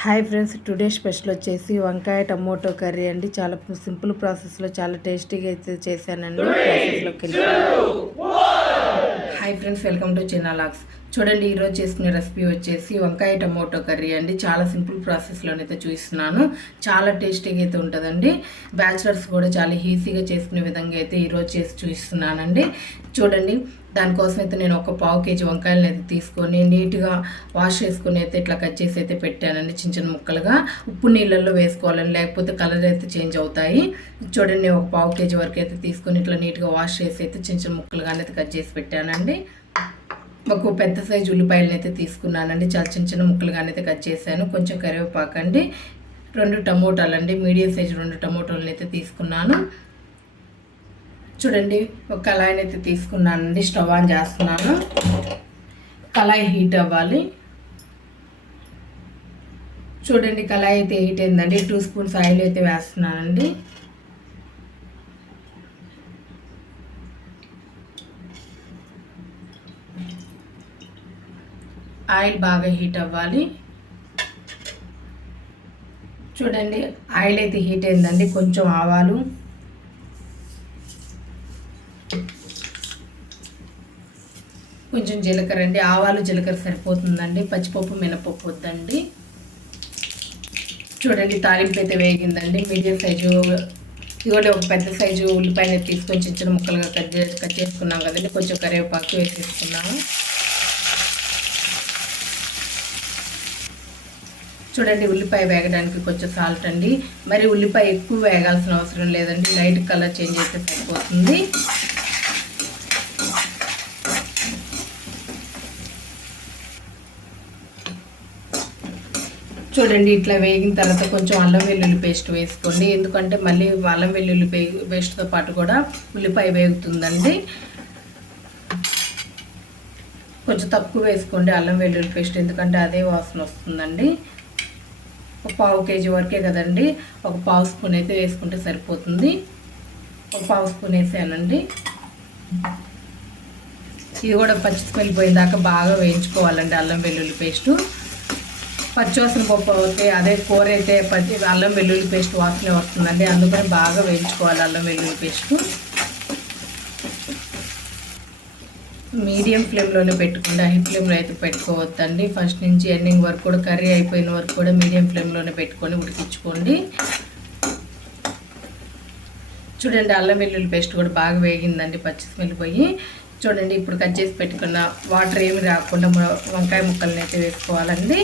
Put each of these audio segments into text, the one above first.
Hi friends today special వచ్చేసి వంకాయ tomato curry అండి. చాలా సింపుల్ ప్రాసెస్లో చాలా టేస్టీగా అయితే చేశానండి. ప్రాసెస్లోకి వెళ్ళి. హాయ్ ఫ్రెండ్స్ వెల్కమ్ టు చిన్నాలాక్స్ చూడండి ఈరోజు చేసుకునే రెసిపీ వచ్చేసి వంకాయ టమోటో కర్రీ అండి. చాలా సింపుల్ ప్రాసెస్లోనైతే చూపిస్తున్నాను చాలా టేస్టీగా అయితే ఉంటుందండి. బ్యాచిలర్స్ కూడా చాలా ఈజీగా చేసుకునే విధంగా అయితే ఈరోజు చేసి చూపిస్తున్నానండి చూడండి దానికోసం అయితే నేను ఒక పావు కేజీ వంకాయలను అయితే తీసుకొని నీట్గా వాష్ చేసుకుని అయితే ఇట్లా కట్ చేసి అయితే పెట్టానండి చిన్న చిన్న ముక్కలుగా. ఉప్పు నీళ్ళల్లో వేసుకోవాలని లేకపోతే కలర్ అయితే చేంజ్ అవుతాయి. చూడండి ఒక పావు కేజీ వరకు అయితే తీసుకొని ఇట్లా నీట్గా వాష్ చేసి అయితే చిన్న చిన్న ముక్కలుగానే అయితే కట్ చేసి పెట్టానండి. ఒక పెద్ద సైజు ఉల్లిపాయలను అయితే తీసుకున్నానండి. చాలా చిన్న చిన్న ముక్కలుగానే అయితే కట్ చేశాను. కొంచెం కరివేపాకు అండి రెండు టమోటాలు అండి మీడియం సైజు రెండు టమోటాలను అయితే తీసుకున్నాను. చూడండి ఒక కళాయిని అయితే తీసుకున్నానండి స్టవ్ ఆన్ చేస్తున్నాను. కళాయి హీట్ అవ్వాలి. చూడండి కళాయి అయితే హీట్ అయిందండి. టూ స్పూన్స్ ఆయిల్ అయితే వేస్తున్నానండి. ఆయిల్ బాగా హీట్ అవ్వాలి. చూడండి ఆయిల్ అయితే హీట్ అయిందండి. కొంచెం ఆవాలు. కొంచెం జీలకర్ర అండి. ఆవాలు జీలకర్ర సరిపోతుందండి. పచ్చిపప్పు మినపప్పు వద్దండి. చూడండి తాలింపు అయితే వేగిందండి. మీడియం సైజు ఇదిగోటి ఒక పెద్ద సైజు ఉల్లిపాయలు తీసుకొని చిన్న చిన్న ముక్కలుగా కట్ చేసి కట్ చేసుకున్నాం కదండి. కొంచెం కరివేపాకు వేసేసుకున్నాము. చూడండి ఉల్లిపాయ వేగడానికి కొంచెం సాల్ట్ అండి. మరి ఉల్లిపాయ ఎక్కువ వేగాల్సిన అవసరం లేదండి. లైట్ కలర్ చేంజ్ అయితే సరిపోతుంది. చూడండి ఇట్లా వేగిన తర్వాత కొంచెం అల్లం వెల్లుల్లి పేస్ట్ వేసుకోండి. ఎందుకంటే మళ్ళీ అల్లం వెల్లుల్లి పేస్ట్తో పాటు కూడా ఉల్లిపాయ వేగుతుందండి. కొంచెం తక్కువ వేసుకోండి అల్లం వెల్లుల్లి పేస్ట్ ఎందుకంటే అదే వాసన వస్తుందండి. ఒక పావు కేజీ వరకే కదండి. ఒక పావు స్పూన్ అయితే వేసుకుంటే సరిపోతుంది. ఒక పావు స్పూన్ వేసానండి. ఇది కూడా పచ్చి స్మెల్ బాగా వేయించుకోవాలండి అల్లం వెల్లుల్లి పేస్టు. పచ్చివాసన అవుతే అదే కూర అయితే పచ్చి అల్లం వెల్లుల్లి పేస్ట్ వాసన వస్తుందండి. అందుకని బాగా వేయించుకోవాలి అల్లం వెల్లుల్లి పేస్టు. మీడియం ఫ్లేమ్లోనే పెట్టుకుంటే హై ఫ్లేమ్లో అయితే పెట్టుకోవద్దండి. ఫస్ట్ నుంచి ఎండింగ్ వరకు కూడా కర్రీ అయిపోయిన వరకు కూడా మీడియం ఫ్లేమ్లోనే పెట్టుకొని ఉడికించుకోండి. చూడండి అల్లం వెల్లుల్లి పేస్ట్ కూడా బాగా వేగిందండి. పచ్చి స్మెల్ పోయి. చూడండి ఇప్పుడు కట్ చేసి పెట్టుకున్న వాటర్ ఏమి రాకుండా వంకాయ ముక్కలని అయితే వేసుకోవాలండి.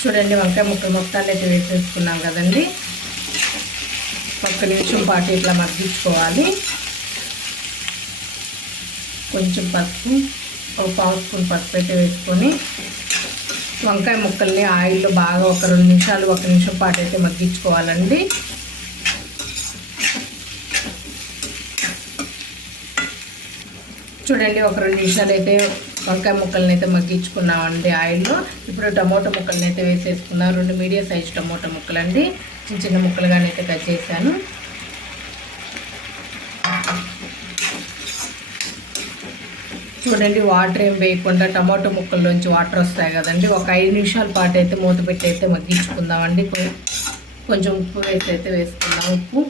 చూడండి వంకాయ ముక్కలు మొత్తాలు అయితే వేసేసుకున్నాం కదండి. ఒక్క నిమిషం పాటు ఇట్లా మగ్గించుకోవాలి. కొంచెం పసుపు ఒక పావు స్పూన్ పసుపు అయితే వేసుకొని వంకాయ ముక్కల్ని ఆయిల్లో బాగా ఒక రెండు నిమిషాలు ఒక నిమిషం పాటు అయితే మగ్గించుకోవాలండి. చూడండి ఒక రెండు నిమిషాలు అయితే వంకాయ ముక్కల్ని అయితే మగ్గించుకున్నామండి ఆయిల్లో. ఇప్పుడు టమోటా ముక్కల్ని అయితే వేసేసుకున్నాం రెండు మీడియం సైజు టమోటా ముక్కలు అండి చిన్న చిన్న ముక్కలుగానే అయితే కట్ చేశాను. చూడండి వాటర్ ఏం వేయకుండా టమాటో ముక్కల్లోంచి వాటర్ వస్తాయి కదండి. ఒక ఐదు నిమిషాల పాటు అయితే మూత పెట్టి అయితే మగ్గించుకుందామండి కొంచెం ఉప్పు వేసి అయితే వేసుకుందాం. ఉప్పు.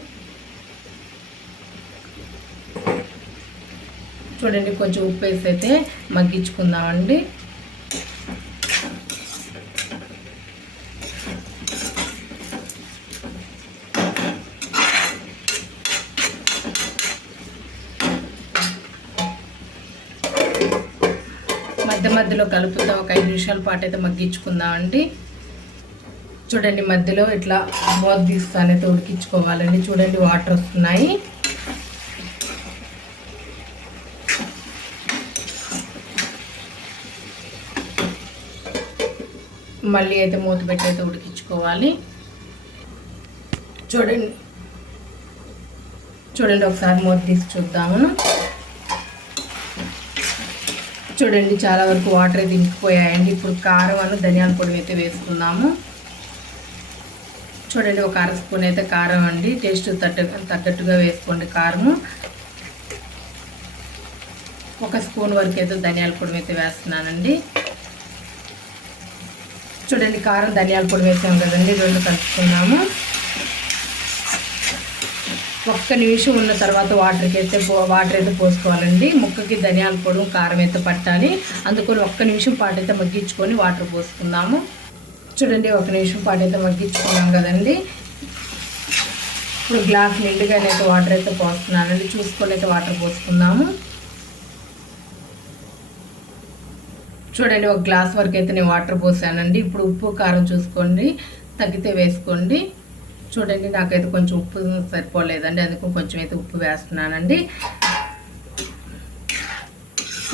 చూడండి కొంచెం ఉప్పు వేసి అయితే మగ్గించుకుందామండి. మధ్య మధ్యలో కలుపుతా ఒక ఐదు నిమిషాల పాటు అయితే మగ్గించుకుందామండి. చూడండి మధ్యలో ఇట్లా మోత తీస్తానైతే ఉడికించుకోవాలండి. చూడండి వాటర్ వస్తున్నాయి. మళ్ళీ అయితే మూత పెట్టి అయితే ఉడికించుకోవాలి. చూడండి. చూడండి ఒకసారి మూత తీసి చూద్దాము. చూడండి చాలా వరకు వాటర్ అయితే ఇంకిపోయాయండి. ఇప్పుడు కారం అను ధనియాల పొడి అయితే వేసుకుందాము. చూడండి ఒక అర స్పూన్ అయితే కారం అండి. టేస్ట్ తగ్గ తగ్గట్టుగా వేసుకోండి కారము. ఒక స్పూన్ వరకు అయితే ధనియాల పొడి అయితే వేస్తున్నానండి. చూడండి కారం ధనియాల పొడి వేసాం కదండి రెండు కలుపుకున్నాము. ఒక్క నిమిషం ఉన్న తర్వాత వాటర్కి అయితే వాటర్ అయితే పోసుకోవాలండి. ముక్కకి ధనియాల పొడి కారం అయితే పట్టాలి. అందుకని ఒక్క నిమిషం పాటు అయితే మగ్గించుకొని వాటర్ పోసుకుందాము. చూడండి ఒక నిమిషం పాటు అయితే మగ్గించుకున్నాం కదండి. ఇప్పుడు గ్లాస్ నిండుగా అయితే వాటర్ అయితే పోస్తున్నానండి. చూసుకొని అయితే వాటర్ పోసుకుందాము. చూడండి ఒక గ్లాస్ వరకు అయితే నేను వాటర్ పోసానండి. ఇప్పుడు ఉప్పు కారం చూసుకోండి. తగ్గితే వేసుకోండి. చూడండి నాకైతే కొంచెం ఉప్పు సరిపోలేదండి. అందుకు కొంచెం అయితే ఉప్పు వేస్తున్నానండి.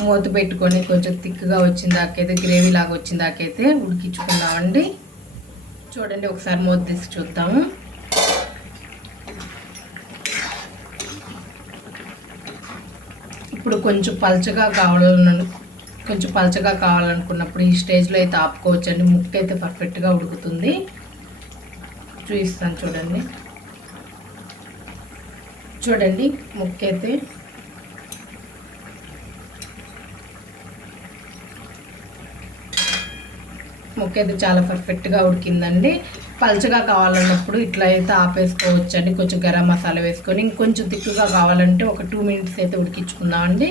మూత పెట్టుకొని కొంచెం థిక్గా వచ్చిన దాకైతే గ్రేవీ లాగా వచ్చిన దాకైతే ఉడికించుకుందామండి. చూడండి ఒకసారి మూత తీసి చూద్దాము. ఇప్పుడు కొంచెం పల్చగా కావాలను కొంచెం పలచగా కావాలనుకున్నప్పుడు ఈ స్టేజ్లో అయితే ఆపుకోవచ్చండి. ముక్క అయితే పర్ఫెక్ట్గా ఉడుకుతుంది. చూపిస్తాను చూడండి. చూడండి ముక్క అయితే. ముక్క అయితే చాలా పర్ఫెక్ట్గా ఉడికిందండి. పల్చగా కావాలన్నప్పుడు ఇట్లా అయితే ఆపేసుకోవచ్చు అండి కొంచెం గరం మసాలా వేసుకొని ఇంకొంచెం తిక్కుగా కావాలంటే ఒక టూ మినిట్స్ అయితే ఉడికించుకుందామండి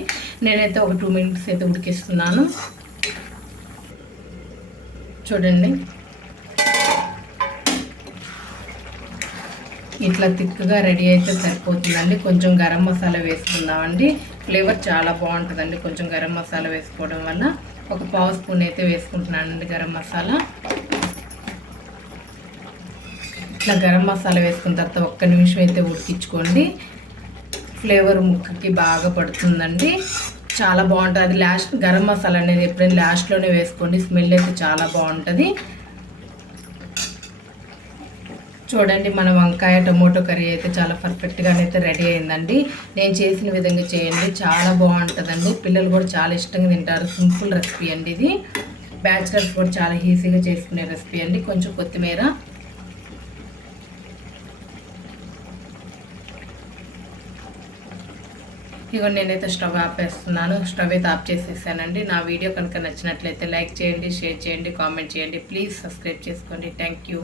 నేనైతే ఒక టూ మినిట్స్ అయితే ఉడికిస్తున్నాను. చూడండి. ఇట్లా తిక్కుగా రెడీ అయితే సరిపోతుందండి. కొంచెం గరం మసాలా వేసుకుందామండి ఫ్లేవర్ చాలా బాగుంటుందండి. కొంచెం గరం మసాలా వేసుకోవడం వల్ల. ఒక పావు స్పూన్ అయితే వేసుకుంటున్నానండి గరం మసాలా. ఇట్లా గరం మసాలా వేసుకున్న తర్వాత ఒక్క నిమిషం అయితే ఉడికించుకోండి. ఫ్లేవర్ ముక్కకి బాగా పడుతుందండి. చాలా బాగుంటుంది. అది లాస్ట్ గరం మసాలా అనేది ఎప్పుడైనా లాస్ట్లోనే వేసుకోండి. స్మెల్ అయితే చాలా బాగుంటుంది. చూడండి మన వంకాయ టమోటో కర్రీ అయితే చాలా పర్ఫెక్ట్గా అయితే రెడీ అయిందండి. నేను చేసిన విధంగా చేయండి. చాలా బాగుంటుందండి. పిల్లలు కూడా చాలా ఇష్టంగా తింటారు. సింపుల్ రెసిపీ అండి ఇది. బ్యాచిలర్స్ కూడా చాలా ఈజీగా చేసుకునే రెసిపీ అండి. కొంచెం కొత్తిమీర ఇగో నేనైతే స్టవ్ ఆపేస్తున్నాను. స్టవ్ అయితే ఆఫ్ చేసేసానండి. నా వీడియో కనుక నచ్చినట్లయితే లైక్ చేయండి షేర్ చేయండి కామెంట్ చేయండి. ప్లీజ్ సబ్స్క్రైబ్ చేసుకోండి. Thank you.